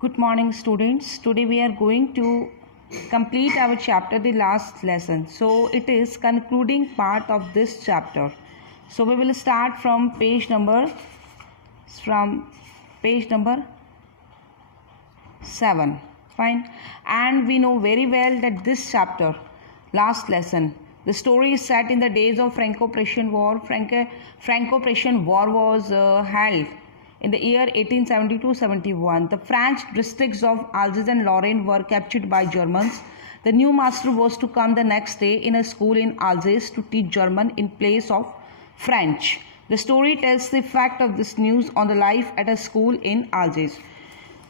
Good morning, students. Today we are going to complete our chapter, the last lesson. So it is concluding part of this chapter. So we will start from page number 7. Fine. And we know very well that this chapter, last lesson, the story is set in the days of Franco-Prussian War. Franco-Prussian War was held in the year 1872-71. The French districts of Alsace and Lorraine were captured by Germans. The new master was to come the next day in a school in Alsace to teach German in place of French. The story tells the effect of this news on the life at a school in Alsace.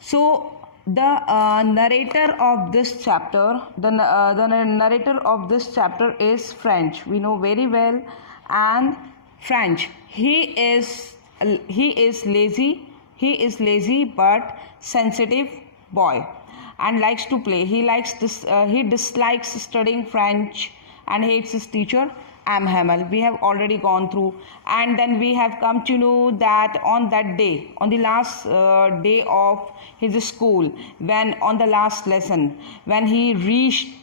So the narrator of this chapter, the narrator of this chapter is French. We know very well, and French. He is lazy but sensitive boy and likes to play. He dislikes studying French and hates his teacher M. Hamel. We have already gone through, and then we have come to know that on that day, on the last day of his school, when on the last lesson, when he reached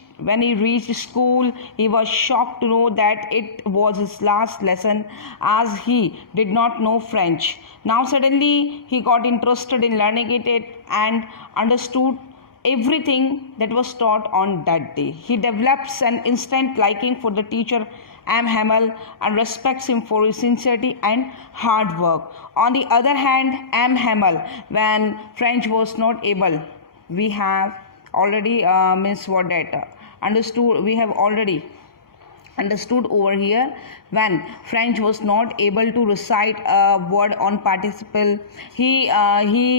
school, he was shocked to know that it was his last lesson, as he did not know French. Now suddenly he got interested in learning it and understood everything that was taught on that day. He develops an instant liking for the teacher M. Hamel and respects him for his sincerity and hard work. On the other hand, M. Hamel, when French was not able, we have already understood over here, when French was not able to recite a word on participle, he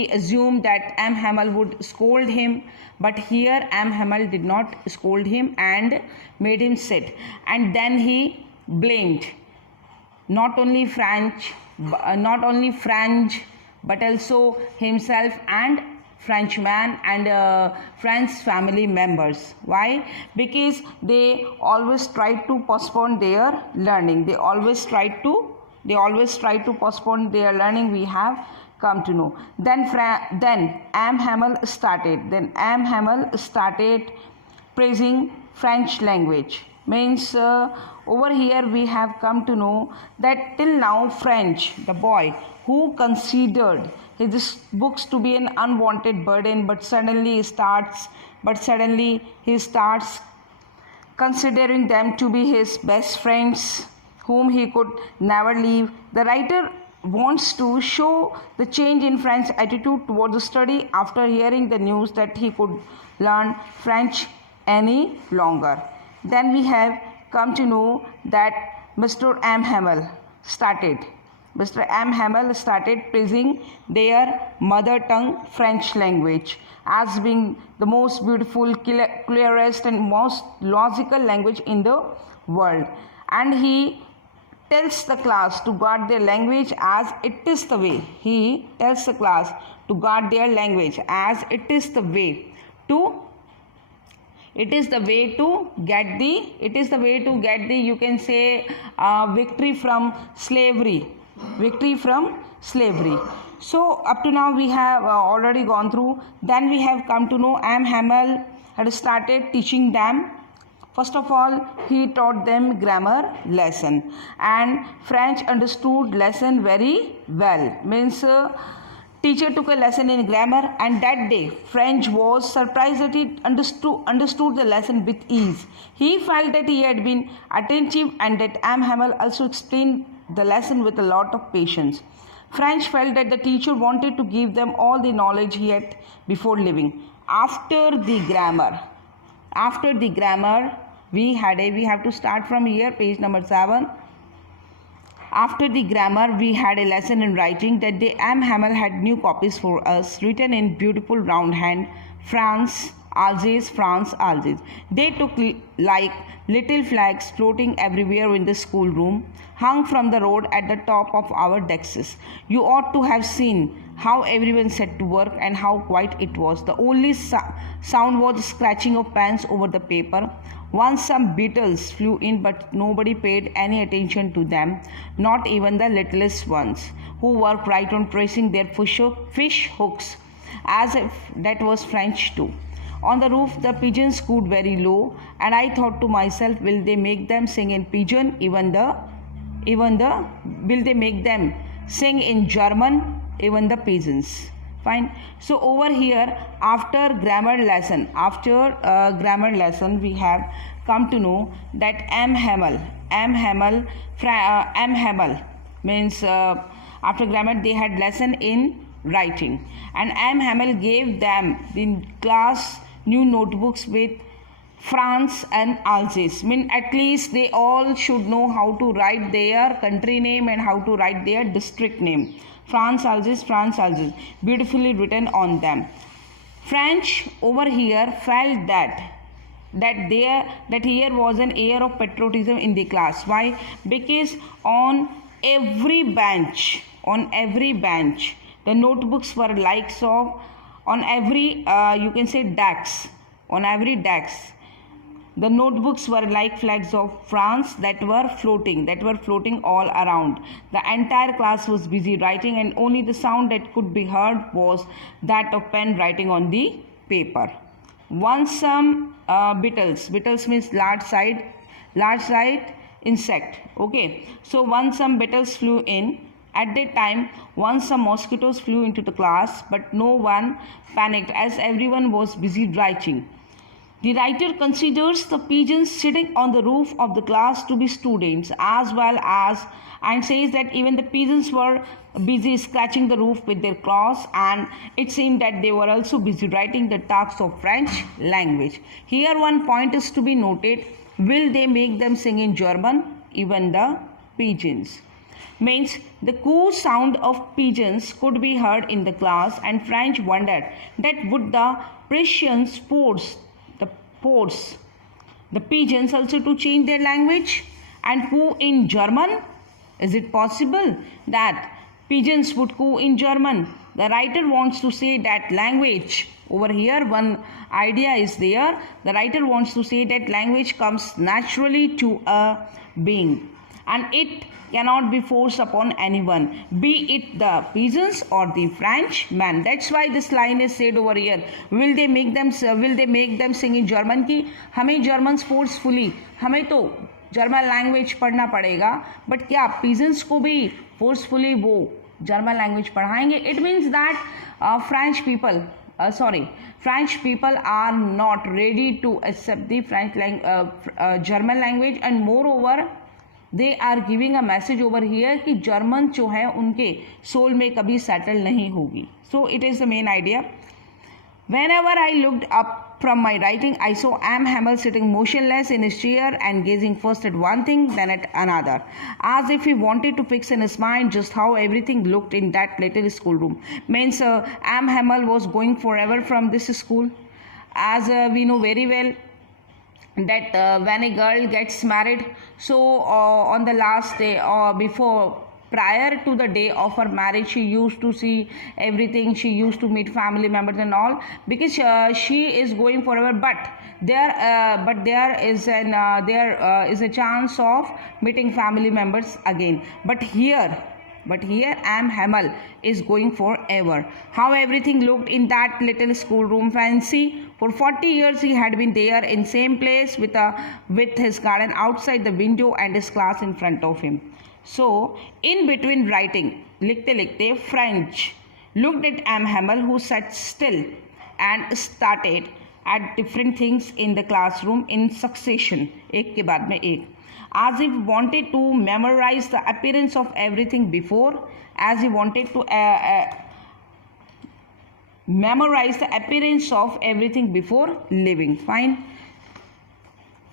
assumed that M. Hamel would scold him, but here M. Hamel did not scold him and made him sit, and then he blamed not only French but also himself and Frenchman and French family members. Why? Because they always try to postpone their learning. They always try to postpone their learning. We have come to know. Then M. Hamel started praising French language. Means over here we have come to know that till now French, the boy who considered his books to be an unwanted burden, but suddenly he starts considering them to be his best friends whom he could never leave. The writer wants to show the change in French attitude towards the study after hearing the news that he could learn French any longer. Then we have come to know that Mr. M. Hamel started praising their mother tongue French language as being the most beautiful, clearest and most logical language in the world. And he tells the class to guard their language as it is the way. He tells the class to guard their language as it is the way to get the you can say victory from slavery. So up to now we have already gone through. Then we have come to know M. Hamel had started teaching them. First of all, he taught them grammar lesson, and French understood lesson very well. Means teacher took a lesson in grammar, and that day French was surprised that he understood the lesson with ease. He felt that he had been attentive and that M. Hamel also explained the lesson with a lot of patience. French felt that the teacher wanted to give them all the knowledge he had before leaving. After the grammar, we have to start from here, page number 7. After the grammar, we had a lesson in writing. That day M. Hamel had new copies for us, written in beautiful round hand, France, Alsace. They took like little flags floating everywhere in the schoolroom, hung from the road at the top of our desks. You ought to have seen how everyone set to work and how quiet it was. The only sound was scratching of pens over the paper. Once some beetles flew in, but nobody paid any attention to them, not even the littlest ones, who worked right on pressing their fish hooks. as if that was French too. On the roof, the pigeons cooed very low, and I thought to myself, will they make them sing in pigeon? Will they make them sing in German? Even the pigeons. Fine. So over here, after grammar lesson, we have come to know that M. Hamel means after grammar they had lesson in writing, and M. Hamel gave them in class new notebooks with France and Alsace. At least they all should know how to write their country name and how to write their district name. France, Alsace, beautifully written on them. French over here felt that here was an air of patriotism in the class. Why? Because on every bench, the notebooks were likes of, on every you can say decks, the notebooks were like flags of France that were floating all around. The entire class was busy writing, and only the sound that could be heard was that of pen writing on the paper. Once some beetles means large side insect. Okay, so once some beetles flew in. At that time, once some mosquitoes flew into the class, but no one panicked as everyone was busy writing. The writer considers the pigeons sitting on the roof of the class to be students as well as, and says that even the pigeons were busy scratching the roof with their claws, and it seemed that they were also busy writing the tasks of French language. Here one point is to be noted: will they make them sing in German? Even the pigeons. Means the coo sound of pigeons could be heard in the class, and French wondered that would the Prussians force the pigeons also to change their language and coo in German? Is it possible that pigeons would coo in German? The writer wants to say that language, over here one idea is there. The writer wants to say that language comes naturally to a being, and it cannot be forced upon anyone, be it the pigeons or the Frenchman. That's why this line is said over here. Will they make them sing in German? कि हमें Germans forcefully, हमें तो German language पढ़ना पड़ेगा, but क्या pigeons को भी forcefully वो German language पढ़ाएंगे? It means that French people are not ready to accept the German language, and moreover they are giving a message over here कि जर्मन जो है उनके सोल में कभी सेटल नहीं होगी. So it is the main idea. Whenever I looked up from my writing, I saw M. Hamel sitting motionless in his chair and gazing first at one thing, then at another, as if he wanted to fix in his mind just how everything looked in that little schoolroom. Means M. Hamel was going forever from this school. As we know very well, that when a girl gets married, so on the last day or prior to the day of her marriage, she used to see everything, she used to meet family members and all, because she is going forever, but there is a chance of meeting family members again. But here M. Hamel is going forever. How everything looked in that little schoolroom. Fancy, for 40 years he had been there in same place with his garden outside the window and his class in front of him. So in between writing, likhte French looked at M. Hamel, who sat still and started at different things in the classroom in succession, एक के बाद में एक, as if wanted to memorize the appearance of everything before, as he wanted to memorize the appearance of everything before living. Fine,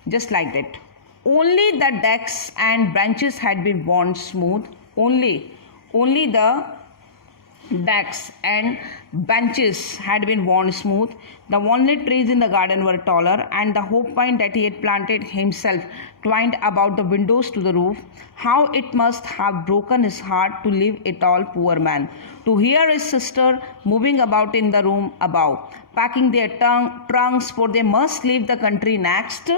just like that. Only the decks and benches had been worn smooth. Only the decks and benches had been worn smooth. The walnut trees in the garden were taller, and the hope pine that he had planted himself twined about the windows to the roof. How it must have broken his heart to leave a tall poor man, to hear his sister moving about in the room above, packing their trunks, for they must leave the country next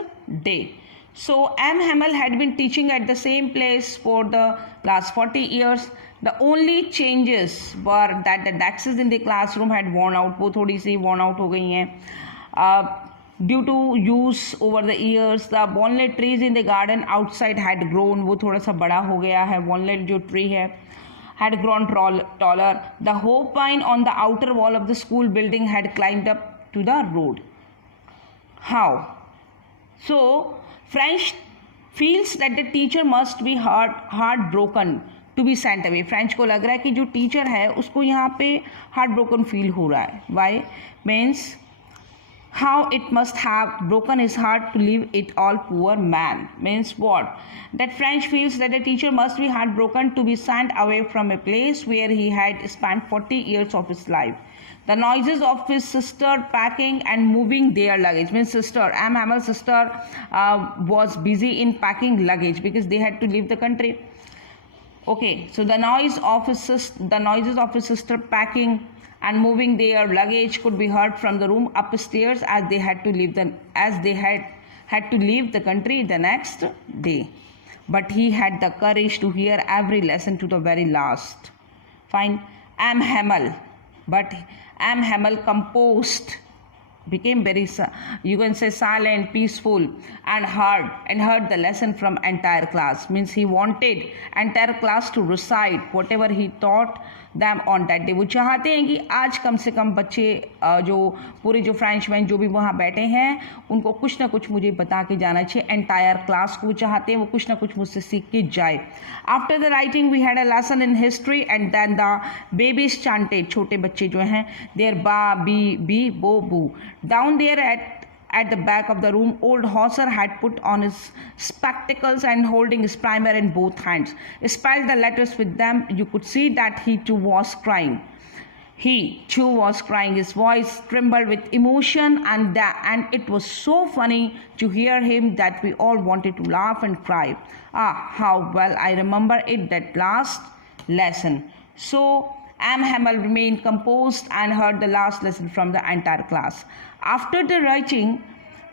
day. So M. Hamel had been teaching at the same place for the last 40 years. The only changes were that the desks in the classroom had worn out. वो थोड़ी सी worn out हो गई हैं. Due to use over the years, the walnut trees in the garden outside had grown. वो थोड़ा सा बड़ा हो गया है. Walnut जो tree है had grown taller. The hope pine on the outer wall of the school building had climbed up to the road. How? So French feels that the teacher must be heartbroken to be sent away. French को लग रहा है कि जो teacher है उसको यहाँ पे heartbroken feel हो रहा है. Why? Means how it must have broken his heart to leave it all, poor man. Means what? That French feels that the teacher must be heartbroken to be sent away from a place where he had spent 40 years of his life. The noises of his sister packing and moving their luggage. Means sister, M. Hamel's sister was busy in packing luggage because they had to leave the country. Okay, so the noises of his sister packing and moving their luggage could be heard from the room upstairs as they had to leave the country the next day. But he had the courage to hear every lesson to the very last. Fine. M. Hamel. But M. Hamel composed, became very, you can say, silent, peaceful, and heard the lesson from entire class. Means he wanted entire class to recite whatever he taught them on that day. वो चाहते हैं कि आज कम से कम बच्चे जो पूरे जो फ्रेंचमैन जो भी वहाँ बैठे हैं उनको कुछ ना कुछ मुझे बता के जाना चाहिए. एंटायर क्लास को वो चाहते हैं वो कुछ ना कुछ मुझसे सीख के जाए. After the writing we had a lesson in history and then the babies chanted. छोटे बच्चे जो हैं देयर बा B B bo boo. Down there at the back of the room, old Hauser had put on his spectacles and holding his primer in both hands, spelled the letters with them. You could see that he too was crying. His voice trembled with emotion, and it was so funny to hear him that we all wanted to laugh and cry. Ah, how well I remember it, that last lesson. So M. Hamel remained composed and heard the last lesson from the entire class. After the writing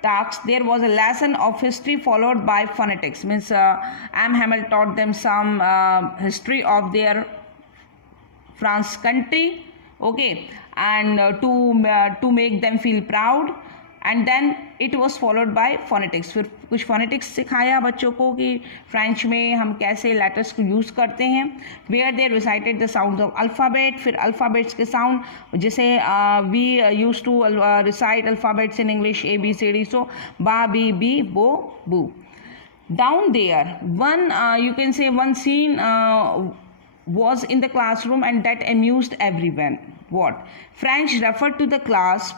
task, there was a lesson of history followed by phonetics. Means M. Hamel taught them some history of their France country, okay, and to make them feel proud. And then it was followed by phonetics. फिर कुछ phonetics सिखाया बच्चों को कि French में हम कैसे letters को यूज़ करते हैं. Where they recited the sounds of alphabet. फिर अल्फ़ाबेट्स के साउंड जैसे we used to recite alphabets in English A B C D. So ba bi bi bo boo. Down there, you can say one scene was in the classroom and that amused everyone. What? French referred to the class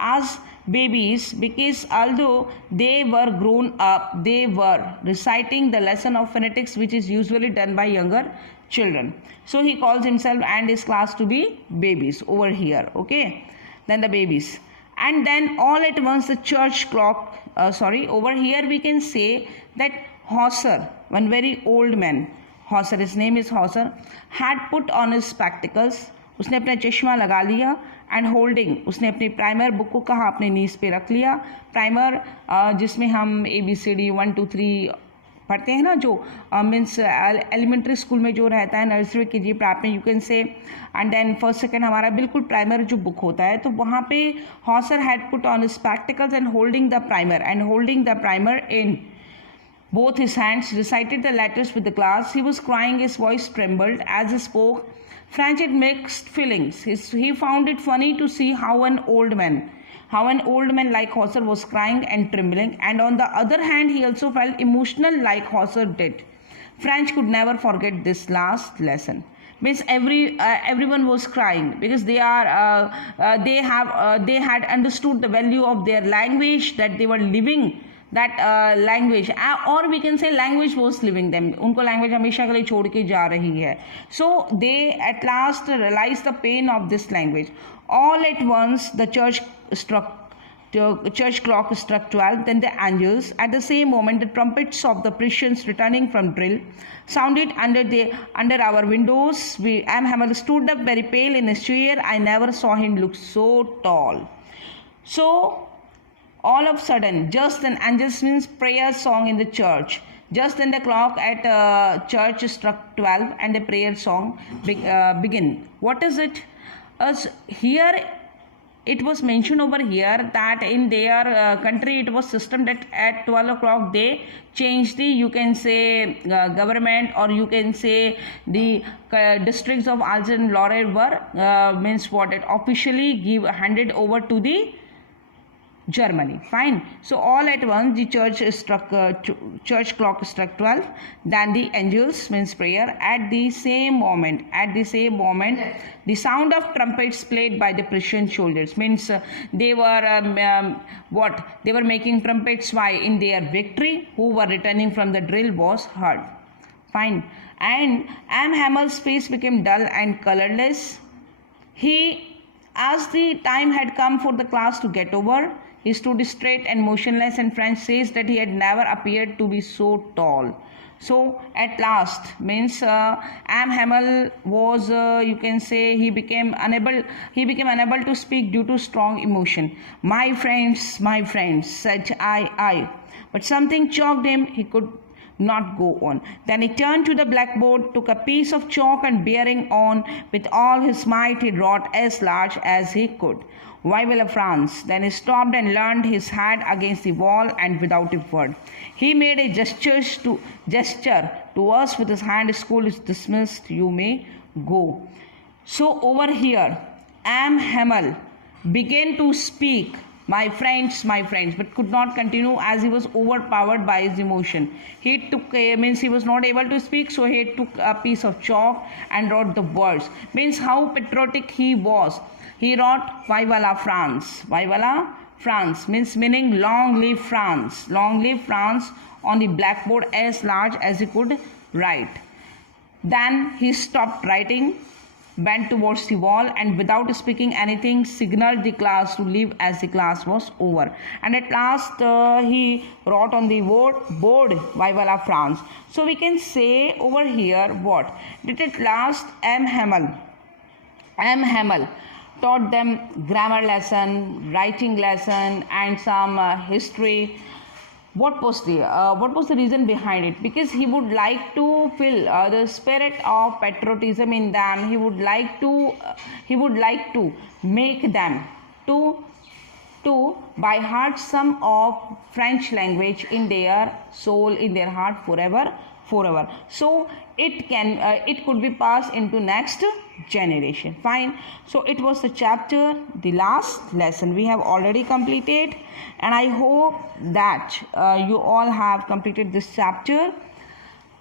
as babies because although they were grown up, they were reciting the lesson of phonetics, which is usually done by younger children. So he calls himself and his class to be babies over here. Okay, then the babies. And then all at once the church clock, over here we can say that Hauser, one very old man, Hauser, his name is Hauser, had put on his spectacles. उसने अपना चश्मा लगा लिया and holding, उसने अपनी primer book को कहा अपने नीज पे रख लिया. प्राइमर जिसमें हम ABCD 1 2 3 पढ़ते हैं ना, जो मीन्स एलिमेंट्री स्कूल में जो रहता है नर्सरी के जी प्राइप में, you can say, and then first second हमारा बिल्कुल प्राइमर जो बुक होता है. तो वहाँ पे Hauser had put on spectacles and holding the primer in both his hands, recited the letters with the class. He was crying, his voice trembled as he spoke. French had mixed feelings. He found it funny to see how an old man like Hauser was crying and trembling, and on the other hand he also felt emotional like Hauser did. French could never forget this last lesson. Means everyone was crying because they had understood the value of their language, that they were living that language, or we can say language was living them. उनको language हमेशा के लिए छोड़ के जा रही है. So they at last realized the pain of this language. All at once the church clock struck 12. Then the angels. At the same moment the trumpets of the Prussians returning from drill sounded under our windows. M. Hamel stood up very pale in his chair. I never saw him look so tall. So All of a sudden, just then angels means prayer song in the church. Just then the clock at church struck 12 and the prayer song begin. What is it? As here it was mentioned over here that in their country it was system that at 12 o'clock they changed the, you can say, government, or you can say the districts of Alsace and Lorraine were means what, it officially handed over to the Germany. Fine. So all at once the church clock struck 12. Then the angels means prayer. At the same moment, the sound of trumpets played by the Prussian soldiers means they were they were making trumpets why in their victory. Who were returning from the drill was heard. Fine. And Hammel's face became dull and colorless. As the time had come for the class to get over, he stood straight and motionless, and French says that he had never appeared to be so tall. So at last means Hamel was you can say he became unable to speak due to strong emotion. My friends, said I. But something choked him. He could not go on. Then he turned to the blackboard, took a piece of chalk, and bearing on with all his might, he wrote as large as he could, Vive la France. Then he stopped and leaned his head against the wall, and without a word, he made a gesture to us with his hand. School is dismissed. You may go. So over here, Hamel began to speak, my friends, but could not continue as he was overpowered by his emotion. He was not able to speak, so he took a piece of chalk and wrote the words. Means how patriotic he was. He wrote Vive la France. Vive la France meaning long live France. Long live France on the blackboard as large as he could write. Then he stopped writing, bent towards the wall, and without speaking anything signaled the class to leave as the class was over. And at last he wrote on the board Vive la France. So we can say over here what? That at last M. Hamel taught them grammar lesson, writing lesson, and some history. What was the reason behind it? Because he would like to feel the spirit of patriotism in them. He would like to make them to by heart some of French language in their soul, in their heart forever. So it could be passed into next generation. Fine. So it was the chapter, the last lesson we have already completed, and I hope that you all have completed this chapter.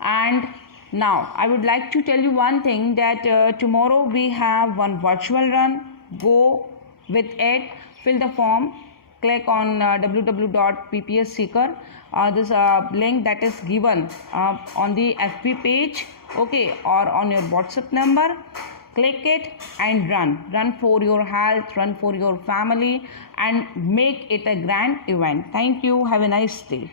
And now I would like to tell you one thing, that tomorrow we have one virtual run. Go with it, fill the form, click on www.ppsseeker. This link that is given on the FB page, okay, or on your WhatsApp number. Click it and run for your health, run for your family, and make it a grand event. Thank you. Have a nice day.